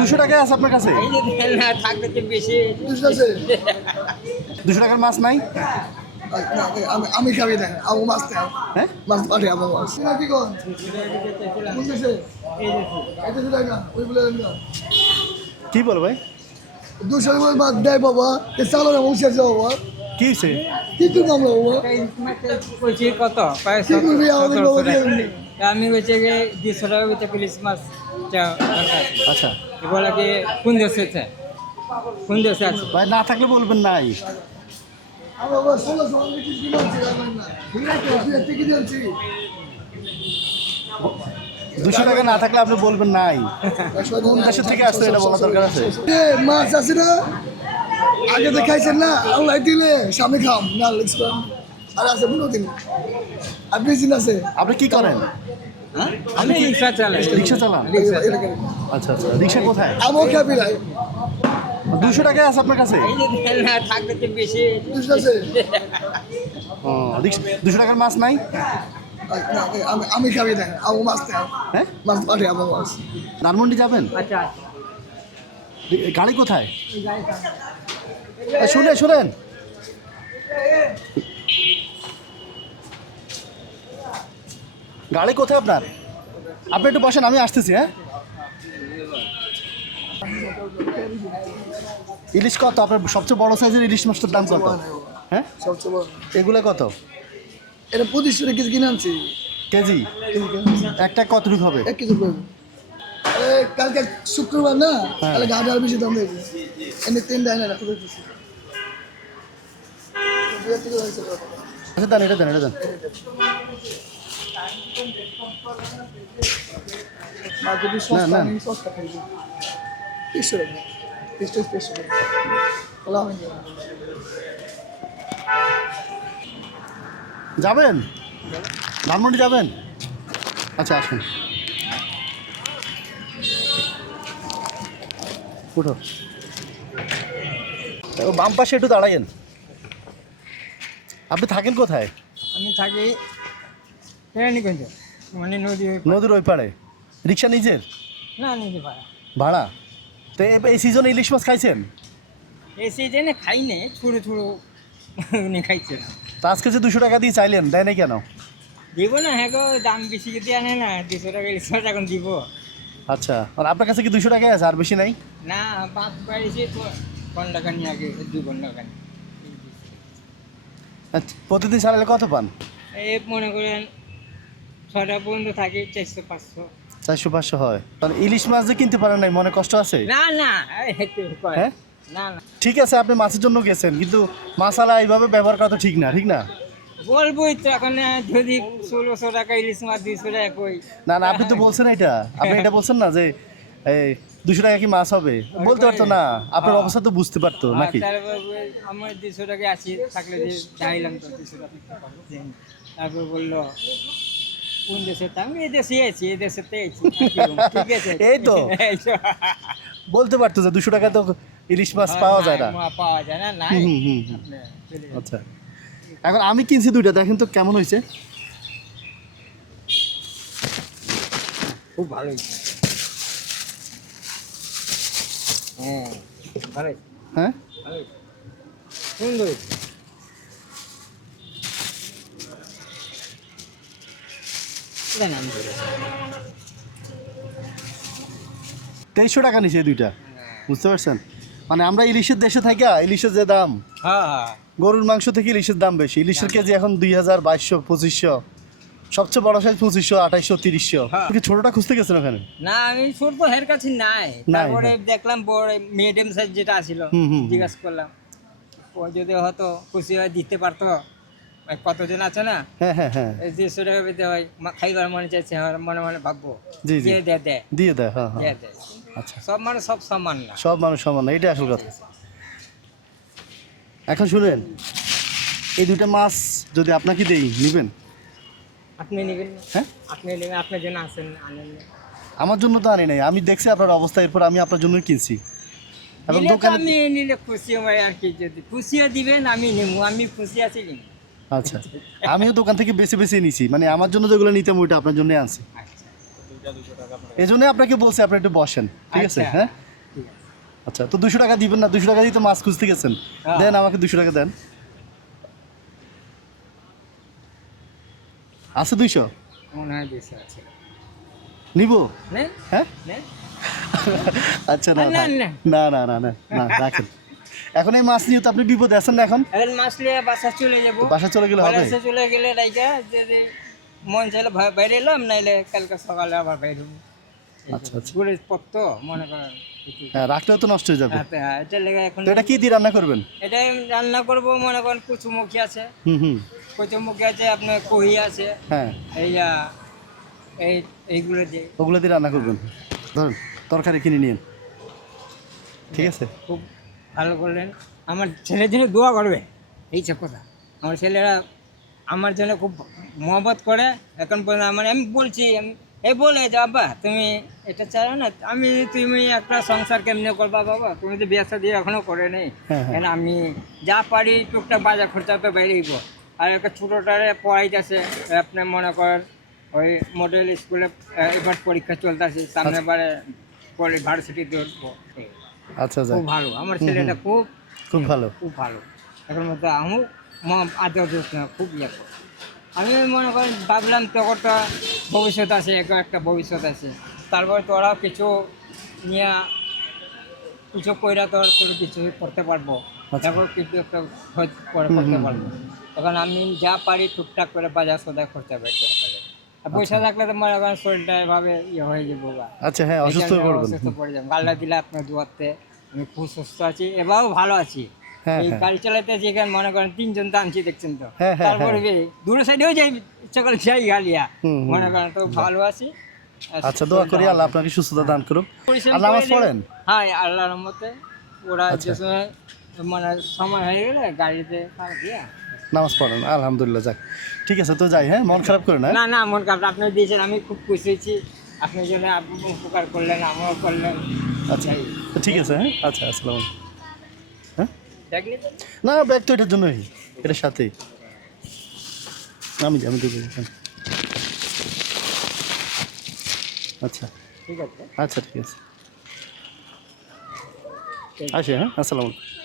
200 টাকা আছে আপনার কাছে? এই যে দেন না থাকবে তো বেশি 200 আছে 200 টাকার মাছ নাই? না আমি খাবি না আমার মাছ নেই হ্যাঁ মাছ পাঠে আমার মাছ না কি কোন বুঝতেছে এই যে টাকা ওই বলে না কি বল ভাই? 200 টাকা মাছ দেয় বাবা কে চালো না মুছে যাও বাবা কি হয়েছে? কি তুই মামলা বাবা বলছি কত কি করবি আমাদের বাবা দিয়ে আমি বলছি যে 200 টাকা বেচে ইলিশ মাছ আচ্ছা বলে কি কোন দেশে আছে কোন দেশে আছে ভাই না থাকলে বলবেন নাই। আমার বাবা 1600 আমি কিছু কিনে আনছি রাখবেন না ঠিক আছে তুই একটা কিনে আনছি 200 টাকা না থাকলে আপনি বলবেন নাই। কোন দেশের থেকে আসছে এটা বলা দরকার আছে? এ মাছ আছে না আগে তো খাইছেন না আল্লাহ দিলে সামনে খাম না লিখলাম আর আছে মনে দিন আর বেশিন আছে আপনি কি করেন? আমি রিক্সা চালাই রিক্সা চালান? আচ্ছা আচ্ছা রিক্সা কোথায়? আমও খাবি নাই 200 টাকা আছে আপনার কাছে? এই যে দেন না থাকবে তো বেশি 200 আছে ও 200 টাকার মাছ নাই? না আমি খাবি না আমার মাছ নেই হ্যাঁ মাছ পাঠে আমার মাছ ধানমন্ডি যাবেন? আচ্ছা গাড়ি কোথায়? শুনেন শুনেন গাড়ি কোথায় আপনার? আপনি একটু বসেন আমি আসতেছি। হ্যাঁ ইলিশ কত আপনার সবচেয়ে বড় সাইজের ইলিশ মাছটার দাম কত? হ্যাঁ সবচেয়ে বড় এগুলো কত এটা 25 টাকা কেজি কিনে আনছি কেজি? একটা কতটুকু হবে? 1 কেজি করবো কালকে শুক্রবার না হ্যাঁ। তাহলে গাড়ি আর বেশি দাম দেবে এমনি 3 ডাইনা রাখতে দিচ্ছি আচ্ছা দেন এটা দেন এটা দেন। মাছ যদি না, সস্তা না। নেই সস্তা খাইবি 300 টাকা 300 টাকা বলা হয়নি যাবেন ধানমন্ডি যাবেন? আচ্ছা আসুন উঠো ও বাম পাশে একটু দাঁড়াইন। আপনি থাকেন কোথায়? আমি থাকি কেরানীগঞ্জে মানে নদী নদীর ওই পাড়ে? রিক্সা নিজের না নিতে পারে ভাড়া? তো এই সিজনে ইলিশ মাছ খাইছেন? এই সিজনে খাই নে ছুড়ো ছুড়ো উনি খাইছে তো আজকে যে 200 টাকা দিয়ে চাইলেন দেয় নাই কেন? দিব না হ্যাঁ গো দাম বেশি দিয়ে আনে না 200 টাকা ইলিশ মাছ এখন দিব আচ্ছা আর আপনার কাছে কি 200 টাকাই আছে আর বেশি নাই? না বাপ বাড়িছে তো 1 টাকা নিয়ে আগে 2 টাকা আচ্ছা, প্রতিদিন চালালে কত পান? এই মনে করেন 6টা পর্যন্ত থাকে 400-500 400-500 হয়। তাহলে ইলিশ মাছ যে কিনতে পারেন নাই মনে কষ্ট আছে? না না এই তো কয়। হ্যাঁ না না ঠিক আছে আপনি মাছের জন্য গেছেন কিন্তু মাছালা এইভাবে ব্যবহার করা তো ঠিক না ঠিক না? বলবোই তো এখন যদি 1600 টাকা ইলিশ মাছ 200 টাকা কই না না আপনি তো বলছেন এটা আপনি এটা বলছেন না যে এই 200 টাকা কি মাছ হবে বলতে পারতো না আপনার অবস্থা তো বুঝতে পারতো নাকি? আমার 200 টাকা আসি থাকলে যে চাইলাম তো 200 টাকা তারপর বললো কোন দেশে আমি এই দেশে আছি এই দেশেতে আছি ঠিক আছে এই তো। বলতে পারতো যে 200 টাকা তো ইলিশ মাছ পাওয়া যায় না। পাওয়া যায় না নাই হুম, হুম, হুম। আপনি চলে যান। আচ্ছা এখন আমি কিনছি দুইটা দেখেন তো কেমন হয়েছে। খুব ভালো হয়েছে হ্যাঁ ভালো হয়েছে হ্যাঁ ভালো হয়েছে সুন্দর হয়েছে দেন আমি বলি। 2300 টাকা নিছে এই দুইটা বুঝতে পারছেন? মানে আমরা ইলিশের দেশে থাকি ইলিশের যে দাম হ্যাঁ হ্যাঁ গরুর মাংস থেকে ইলিশের দাম বেশি। ইলিশের কেজি এখন 2000 2200 2500 সবচেয়ে বড় সাইজ 2500 2800 3000। হ্যাঁ। আপনি কি ছোটটা খুঁজতে গেছেন ওখানে? না আমি ছোট তো হের কাছে নাই নাই, তারপরে হ্যাঁ। দেখলাম বড় মিডিয়াম সাইজ যেটা আছিল হুম, হুম, হুম। জিজ্ঞাসা করলাম ও যদি হতো খুশি হয়ে দিতে পারতো ওই কতজন আছে না হ্যাঁ হ্যাঁ হ্যাঁ এই 150 টাকা পেতে হয় খাইবার মনে চাইছে আমার মনে মনে ভাববো জি জি যে দে দে দিয়ে দেয় হ্যাঁ দে হ্যাঁ দে আচ্ছা সব মানুষ সব সমান না সব মানুষ সমান না এটাই আসল কথা। এখন শুনেন এই দুইটা মাছ যদি আপনাকে দেই নেবেন? আপনি নেবেন না? হ্যাঁ আপনি নেবেন আপনার জন্য আসেন আনেন না। আমার জন্য তো আনি নাই আমি দেখছি আপনার অবস্থা এরপর আমি আপনার জন্যই কিনছি এবং নিলে তো দোকানে আমি নিলে খুশি হয় আর কি যদি খুশিও দিবেন আমি নেবো আমি খুশি আছি কিনা আচ্ছা আমিও দোকান থেকে বেছে বেছে নিছি মানে আমার জন্য যেগুলো নিতাম ওইটা আপনার জন্য আনছি আচ্ছা এই জন্য আপনাকে বলছি আপনি একটু বসেন ঠিক আছে? আচ্ছা। হ্যাঁ আচ্ছা, তো 200 টাকা দিবেন না? 200 টাকা দিয়ে তো মাছ খুঁজতে গেছেন। হ্যাঁ। দেন আমাকে 200 টাকা দেন। আছে 200? মনে হয় বেশি আছে। নিব? নেন হ্যাঁ? নেন। আচ্ছা, না না, থাক। না। না না না না না, রাখেন। এখন এই মাছ নিয়ে তো আপনি বিপদে আছেন না এখন? এখন মাছ নিয়ে বাসা চলে যাবো। বাসা চলে গেলে হবে? বাসা চলে গেলে রাইকা যদি মন চাইলে বাইরে এলাম, নাইলে কালকে সকালে আবার বাইরে হবো। আচ্ছা, আচ্ছা। গুড়ের পত্ত মনে করেন হ্যাঁ, রাখলেও তো নষ্ট হয়ে যাবে। এটা লেগে এখন তো এটা কি দিয়ে রান্না করবেন? এটা আমি রান্না করবো, মনে করেন কুচুমুখী আছে, হুম। কুচুমুখী আছে, আপনার কহি আছে, হ্যাঁ, এইগুলো দিয়ে ওগুলো দিয়ে রান্না করবেন। ধরুন, তরকারি কিনে নিন, ঠিক আছে? খুব ভালো করলেন। আমার ছেলের জন্য দোয়া করবে, এই সব কথা। আমার ছেলেরা আমার জন্য খুব মহব্বত করে এখন পর্যন্ত। আমি বলছি, এই বলে যে আব্বা তুমি এটা চাও না, তুমি একটা সংসার কেমনে করবা বাবা, তুমি তো বিয়ে শাদী এখনো করে নেই। হ্যাঁ, হ্যাঁ। কেন আমি যা পারি টুকটাক বাজার খরচা তো বাইরেইব। আর একটা ছোটোটারে পড়াইতেছে, আপনি মনে করেন ওই মডেল স্কুলে এবার পরীক্ষা চলতেছে, সামনে বারে পরে ভার্সিটি ধরবো। আচ্ছা, যাক, খুব ভালো আমার ছেলেটা, খুব খুব ভালো। খুব ভালো। এখন মধ্যে আমি আদর খুব ইয়ে করি। আমি মনে করেন ভাবলাম তখন তো ভবিষ্যৎ আছে, একটা ভবিষ্যৎ আছে। তারপর তোরাও কিছু নিয়ে কিছু কইরা তোর কিছু করতে পারবো, আচ্ছা। তারপর কিছু একটা করতে পারবো। তখন আমি যা পারি টুকটাক করে বাজার সদায় খরচা বের করে ফেলে। আর পয়সা থাকলে তো মনে করেন শরীরটা এভাবে ইয়ে হয়ে যাবো। আচ্ছা, হ্যাঁ, অসুস্থ হয়ে পড়বেন। অসুস্থ পড়ে যাবো। আল্লাহ দিলে আপনার দুয়াতে আমি খুব সুস্থ আছি, এবারও ভালো আছি। হ্যাঁ, এই হ্যাঁ। গাড়ি চালাতে যেখানে মনে করেন 3 জন তো আনছি, দেখছেন তো। হ্যাঁ, হ্যাঁ, তারপরে দূরে সাইডেও যাই, সকালে যাই গালিয়া, মনে করেন তো ভালো আছি। আর আচ্ছা, দোয়া করি আল্লাহ আপনাকে সুস্থতা দান করুক। পরিশ্রম আর নামাজ করে পড়েন? হ্যাঁ, আল্লাহর রহমতে। ওরা আচ্ছা। যে সময় মানে সময় হয়ে গেলে গাড়িতে দিয়া। নামাজ পড়েন, আলহামদুলিল্লাহ। যাক, ঠিক আছে, তো যাই। হ্যাঁ, মন খারাপ করেন না। না না, মন খারাপ, আপনি দিয়েছেন, আমি খুব খুশি হয়েছি। আপনি জন্য আপনি উপকার করলেন, আমরাও করলেন। আচ্ছা, তো ঠিক আছে। হ্যাঁ, আচ্ছা, আসসালামু আলাইকুম। হ্যাঁ, দেখলি তো? না, ব্যাগ তো এটার জন্যই, এটার সাথেই। আমি দেবো। আচ্ছা, ঠিক আছে। আচ্ছা, ঠিক আছে। আসি। হ্যাঁ, আসসালামু আলাইকুম।